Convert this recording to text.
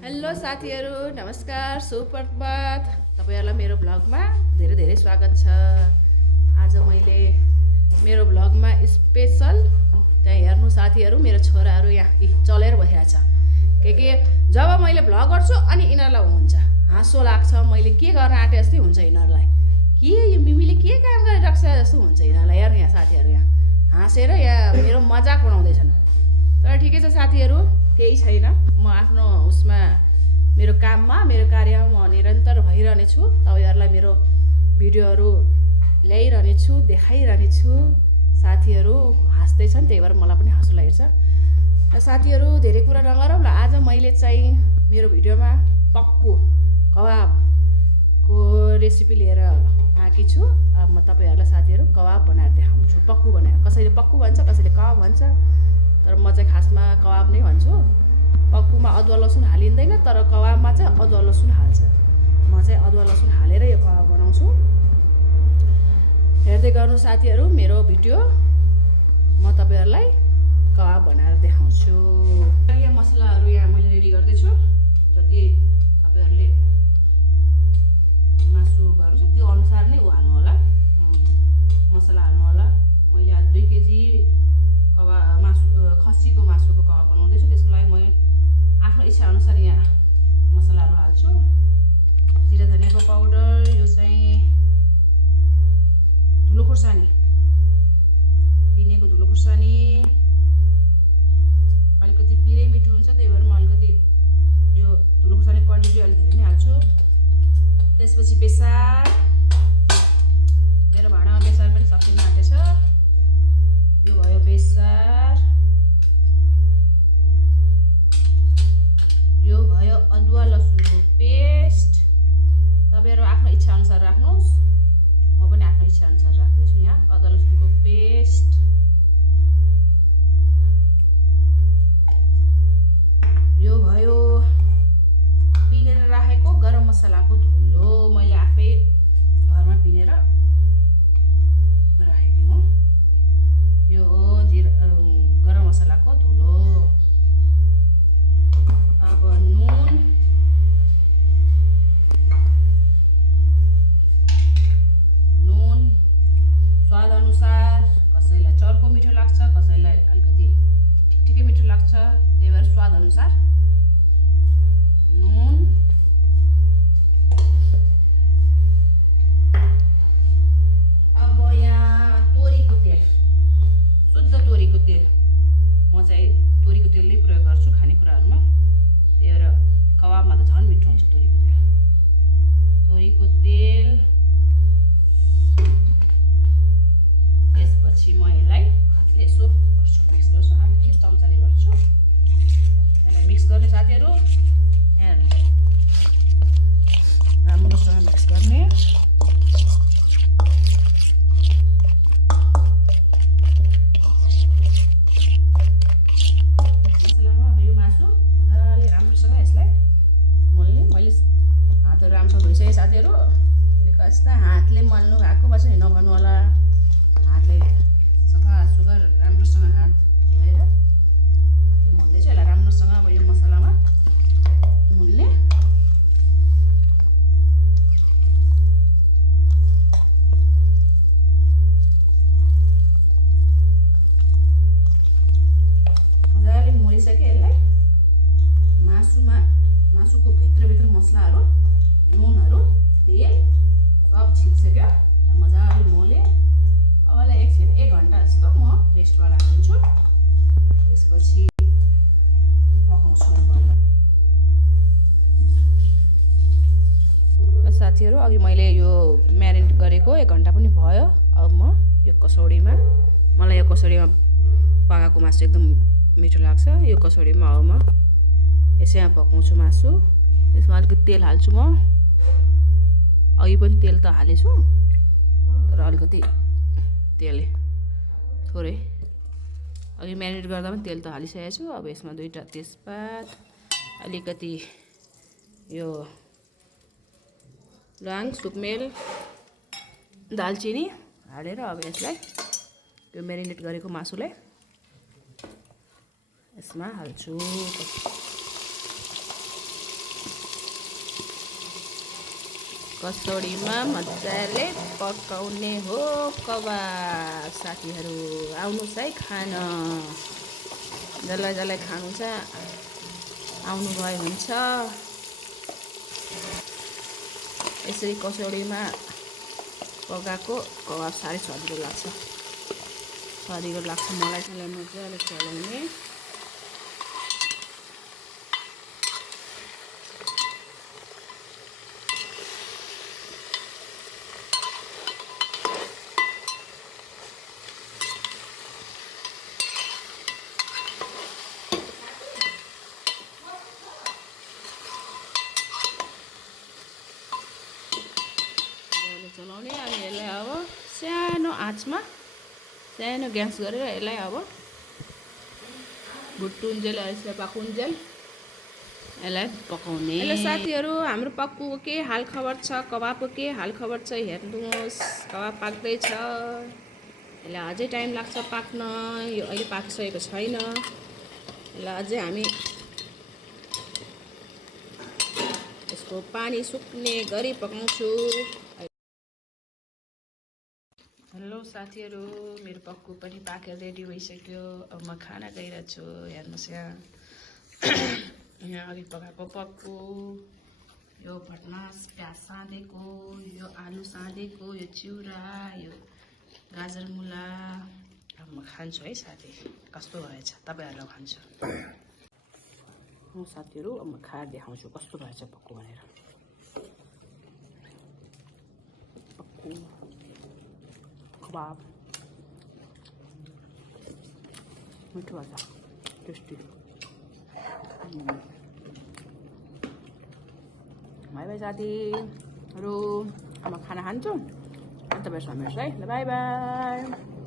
Hello साथीहरू, नमस्कार, सुप्रभात। तपाईहरुलाई मेरो भ्लगमा धेरै धेरै स्वागत छ। आज मैले मेरो भ्लगमा स्पेशल त्यहाँ हेर्नु साथीहरू, मेरो छोराहरू यहाँ चलेर बसिरहेछ। के जब मैले भ्लग गर्छु अनि यिनीहरूलाई हुन्छ हाँसो लाग्छ, मैले के गर्न आँटे जस्तै हुन्छ यिनीहरूलाई। के यो मिमीले के काम गरिरहेको छ जस्तो हुन्छ यिनीहरूलाई। हेर्नु यहाँ साथीहरू, यहाँ हाँसेर यहाँ मेरो मजाक बनाउँदैछन्। तर ठिकै छ साथीहरू, केही छैन। म आफ्नो उसमा मेरो काममा मेरो कार्यमा म निरन्तर भइरहने छु। तपाईहरुलाई मेरो भिडियोहरू ल्याइरहने छु, देखाइरहने छु। साथीहरू हाँस्दैछन्, त्यही भएर मलाई पनि हाँसो लागेछ। र साथीहरू धेरै कुरा नगरौँ ल। आज मैले चाहिँ मेरो भिडियोमा पक्कु कबाबको रेसिपी लिएर आएकी छु। अब म तपाईहरुलाई साथीहरू कबाब बनाएर देखाउँछु। पक्कु बनाएर, कसैले पक्कु भन्छ, कसैले कबाब भन्छ, तर म चाहिँ खासमा कबाब नै भन्छु। पक्कुमा अदुवा लसुन हालिँदैन, तर कबाबमा चाहिँ अदुवा लसुन हाल्छ। म चाहिँ अदुवा लसुन हालेर यो कबाब बनाउँछु। हेर्दै गर्नु साथीहरू मेरो भिडियो, म तपाईहरुलाई कबाब बनाएर देखाउँछु। यहाँ मसलाहरू यहाँ मैले रेडी गर्दैछु। जति तपाईहरुले मासु गर्नुहुन्छ त्यो अनुसार नै हाल्नु होला, मसला हाल्नु होला। मैले आज 2 केजी कबाब मासु, खसीको मासुको कबाब बनाउँदैछु। त्यसको लागि म आफ्नो इच्छा अनुसार यहाँ मसलाहरू हाल्छु। जिरा धनियाको पाउडर, यो चाहिँ धुलो खुर्सानी, पिनेको धुलो खुर्सानी। अलिकति पिरै मिठो हुन्छ, त्यही भएर म अलिकति यो धुलो खुर्सानी क्वान्टिटी अलिक धेरै नै हाल्छु। त्यसपछि बेसार, मेरो भाँडामा बेसार पनि सकिन आँटेछ। यो भयो बेसार, यो भयो अदुवा लसुनको पेस्ट। तपाईहरु आफ्नो इच्छा अनुसार राख्नुहोस्, म पनि आफ्नो इच्छा अनुसार राख्दैछु। यहाँ अदुवा लसुनको पेस्ट, यो भयो पिनेर राखेको गरम मसलाको धुलो। मैले आफै घरमा पिनेर राखेकी हुँ। यो हो गरम मसलाको धुलो। अब नुन, स्वाद अनुसार। कसैलाई चर्को मिठो लाग्छ, कसैलाई अलिकति ठिकै मिठो लाग्छ, त्यही भएर स्वाद अनुसार नुन। अब यहाँ तोरीको तेल, शुद्ध तोरीको तेल। म चाहिँ तोरीको तेल नै प्रयोग गर्छु खानेकुराहरूमा, त्यही भएर कबाबमा त झन् मिठो हुन्छ तोरीको तेल। तोरीको तेल, त्यसपछि म यसलाई हातले यसो गर्छु, मिक्स गर्छु। हातले चम्चाले गर्छु। यसलाई मिक्स गर्ने साथीहरू, हेर्नु राम्रोसँग मिक्स गर्ने। मसलामा अब यो मासु मजाले राम्रोसँग यसलाई मोल्ने। मैले हातहरू राम्रोसँग धोइसकेँ साथीहरू। कस्ता हातले मोल्नु भएको भएछ नभन्नु होला। हातले सफा सुग्घर राम्रोसँग हात धोएर हातले मोल्दैछु। यसलाई राम्रोसँग अब यो मसलामा मोल्ने। मजाले मोलिसकेँ यसलाई। मासुको भित्र मसलाहरू, नुनहरू, तेल सब छिप्सक्यो। मजाले मोले। अब एकछिन 1 घन्टा जस्तो म रेस्टमा राखिदिन्छु। त्यसपछि पकाउँछु। र साथीहरू अघि मैले यो म्यारिनेट गरेको 1 घन्टा पनि भयो। अब म यो कसौडीमा, मलाई यो कसौडीमा पकाएको मासु एकदम मिठो लाग्छ। यो कसौडीमा अब म यसैमा पकाउँछु मासु। त्यसमा अलिकति तेल हाल्छु। म अघि पनि तेल त हालेछु, तर अलिकति तेल थोरै, अघि म्यारिनेट गर्दा पनि तेल त हालिसकेको छु। अब यसमा 2टा तेजपात, अलिकति यो ल्वाङ, सुकमेल, दालचिनी हालेर अब यसलाई यो म्यारिनेट गरेको मासुलाई यसमा हाल्छु। कसौडीमा मजाले पकाउने हो कबाब। साथीहरू आउनुहोस् है खान, जसलाई जसलाई खानु छ आउनुभयो हुन्छ। यसरी कसौडीमा पकाएको कबाब साह्रै स्वादिलो लाग्छ, मलाई चाहिँ। मजाले चलाउने चलाउने। अनि यसलाई अब सानो आँचमा सानो ग्यास गरेर यसलाई अब भुट्टुन्जेल यसलाई पाकुन्जेल यसलाई पकाउने। हेलो साथीहरू, हाम्रो पक्कुको के हाल खबर छ, कबाबको के हाल खबर छ हेर्नुहोस्। कबाब पाक्दैछ, यसलाई अझै टाइम लाग्छ पाक्न। यो अहिले पाकिसकेको छैन, यसलाई अझै हामी यसको पानी सुक्ने गरी पकाउँछु। हेलो साथीहरू, मेरो पक्कु पनि पाकेर रेडी भइसक्यो। अब म खाना गइरहेको छु, हेर्नुहोस् यहाँ। यहाँ अघि पकाएको पक्कु, यो भटमास प्याज साँधेको, यो आलु साँधेको, यो चिउरा, यो गाजर मुला। अब म खान्छु है साथी, कस्तो भएछ तपाईँहरूलाई खान्छु। साथीहरू अब म खाएर देखाउँछु कस्तो भएछ पक्कु भनेर। पक्कु कबाब मिठो भएछ, टेस्टी। बाई बाई साथीहरू, अब खाना खान्छु। अन्त तपाईँ समेट्छु है, ल बाई बाई।